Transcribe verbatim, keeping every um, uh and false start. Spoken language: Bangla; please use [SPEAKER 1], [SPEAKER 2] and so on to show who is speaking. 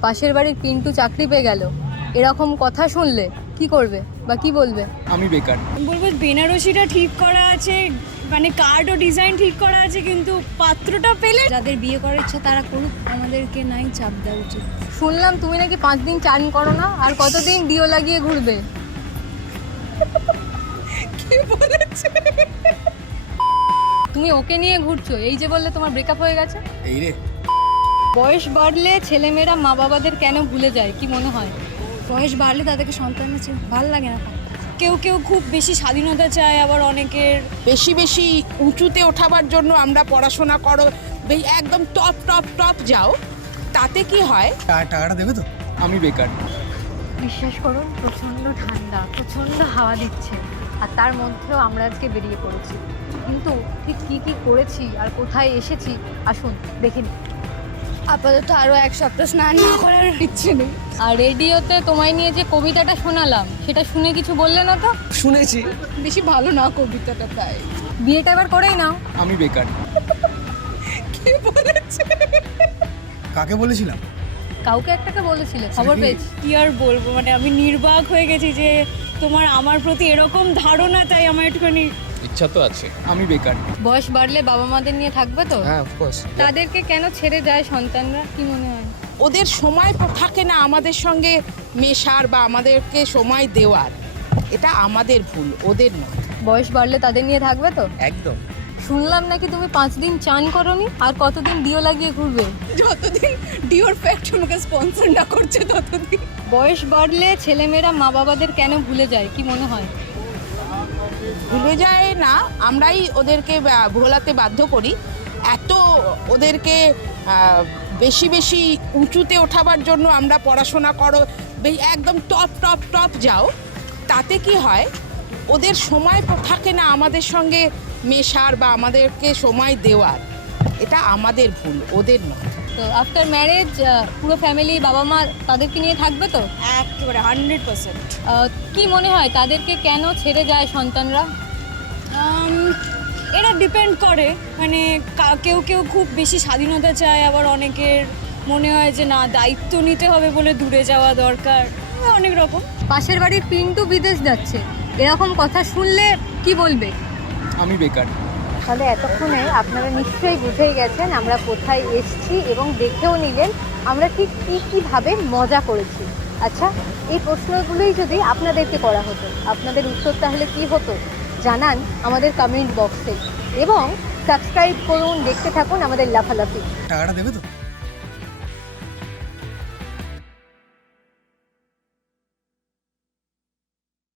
[SPEAKER 1] পাশের বাড়ির পিন্টু চাকরি পেয়ে গেল, এরকম কথা শুনলে কি করবে বা কি বলবে?
[SPEAKER 2] আমি বেকার
[SPEAKER 3] বলবো বেনারসিটা ঠিক করা আছে, মানে কার্ড ও ডিজাইন ঠিক করা আছে, কিন্তু পাত্রটা পেলে যাদের বিয়ে করার ইচ্ছা তারা করুক, আমাদেরকে নাই চাপ দেওয়া উচিত।
[SPEAKER 1] শুনলাম তুমি নাকি পাঁচ দিন চান করো না, আর কতদিন ডিও লাগিয়ে ঘুরবে?
[SPEAKER 3] কি বলেছে?
[SPEAKER 1] তুমি ওকে নিয়ে ঘুরছো, এই যে বললে তোমার ব্রেকআপ হয়ে গেছে।
[SPEAKER 2] এই রে
[SPEAKER 1] বয়স বাড়লে ছেলেমেয়েরা মা বাবাদের কেন ভুলে যায়, কি মনে হয়?
[SPEAKER 3] বয়স বাড়লে তাদেরকে সন্তান আছে ভালো লাগে না। কেউ কেউ খুব বেশি স্বাধীনতা চায়, আবার অনেকের
[SPEAKER 4] বেশি বেশি উঁচুতে ওঠাবার জন্য আমরা পড়াশোনা করো, বে- একদম টপ টপ টপ যাও, তাতে কি হয়?
[SPEAKER 2] টাকাটা দেবে তো? আমি বেকার
[SPEAKER 1] বিশ্বাস করুন, প্রচণ্ড ঠান্ডা, প্রচণ্ড হাওয়া দিচ্ছে, আর তার মধ্যেও আমরা আজকে বেরিয়ে পড়েছি। কিন্তু ঠিক কী কী করেছি আর কোথায় এসেছি আসুন দেখে নিই।
[SPEAKER 3] আপাতত আরও এক সপ্তাহ স্নান না করার ইচ্ছে নেই।
[SPEAKER 1] আর রেডিওতে তোমায় নিয়ে যে কবিতাটা শোনালাম, সেটা শুনে কিছু বললে না তো?
[SPEAKER 2] শুনেছি।
[SPEAKER 3] বেশি ভালো না কবিতাটা, তাই।
[SPEAKER 1] বিয়েটা এবার করেই নাও।
[SPEAKER 2] আমি বেকার
[SPEAKER 3] কি বলেছে?
[SPEAKER 2] কাকে বলেছিলাম?
[SPEAKER 1] কাউকে একটাকে বলেছিলে, খবর
[SPEAKER 2] কি?
[SPEAKER 1] পেয়েছি।
[SPEAKER 3] কি আর বলবো, মানে আমি নির্বাক হয়ে গেছি যে তোমার আমার প্রতি এরকম ধারণা, তাই আমার একটুখানি
[SPEAKER 5] ইচ্ছা তো আছে।
[SPEAKER 2] আমি বেকার
[SPEAKER 1] বয়স বাড়লে বাবা মাদের নিয়ে থাকবে তো?
[SPEAKER 5] হ্যাঁ অফকোর্স।
[SPEAKER 1] তাদেরকে কেন ছেড়ে যায় সন্তানরা, কি মনে হয়?
[SPEAKER 4] ওদের সময় থাকে না আমাদের সঙ্গে মেশার বা আমাদেরকে সময় দেওয়ার। এটা আমাদের ভুল, ওদের নয়।
[SPEAKER 1] বয়স বাড়লে তাদের নিয়ে থাকবে তো?
[SPEAKER 5] একদম।
[SPEAKER 1] শুনলাম নাকি তুমি পাঁচ দিন চান করনি, আর কতদিন ডিও লাগিয়ে ঘুরবে?
[SPEAKER 3] যতদিন ডিওর ফ্যাক্ট আমাকে স্পন্সর না করছে ততদিন।
[SPEAKER 1] বয়স বাড়লে ছেলেমেয়েরা মা বাবাদের কেন ভুলে যায়, কি মনে হয়?
[SPEAKER 4] ভুলে যায় না, আমরাই ওদেরকে বা- ভোলাতে বাধ্য করি। এত ওদেরকে আহ, বেশি বেশি উঁচুতে ওঠাবার জন্য আমরা পড়াশোনা করো, বে- একদম টপ টপ টপ যাও, তাতে কি হয়? ওদের সময় থাকে না আমাদের সঙ্গে মেশার বা আমাদেরকে সময় দেওয়ার। এটা আমাদের ভুল, ওদের নয়।
[SPEAKER 1] তো আফটার ম্যারেজ পুরো ফ্যামিলি, বাবা মা তাদেরকে নিয়ে থাকবে তো?
[SPEAKER 3] একেবারে হান্ড্রেড পার্সেন্ট।
[SPEAKER 1] আহ, কি মনে হয় তাদেরকে কেন ছেড়ে যায় সন্তানরা?
[SPEAKER 3] এটা ডিপেন্ড করে, মানে কা- কেউ কেউ খুব বেশি স্বাধীনতা চায়, আবার অনেকের মনে হয় যে না, দায়িত্ব নিতে হবে বলে দূরে যাওয়া দরকার, অনেক রকম।
[SPEAKER 1] পাশের বাড়ির পিন্টু বিদেশ যাচ্ছে, এরকম কথা শুনলে কি বলবে?
[SPEAKER 2] আমি বেকার
[SPEAKER 1] তাহলে এতক্ষণে আপনারা নিশ্চয়ই বুঝেই গেছেন আমরা কোথায় এসেছি, এবং দেখেও নিলেন আমরা ঠিক কী কীভাবে মজা করেছি। আচ্ছা, এই প্রশ্নগুলোই যদি আপনাদেরকে করা হতো, আপনাদের উত্তর তাহলে কি হতো জানান আমাদের কমেন্ট বক্সে, এবং সাবস্ক্রাইব করুন, দেখতে থাকুন আমাদের লাফালাফি।
[SPEAKER 2] টাকাটা দেবে তো?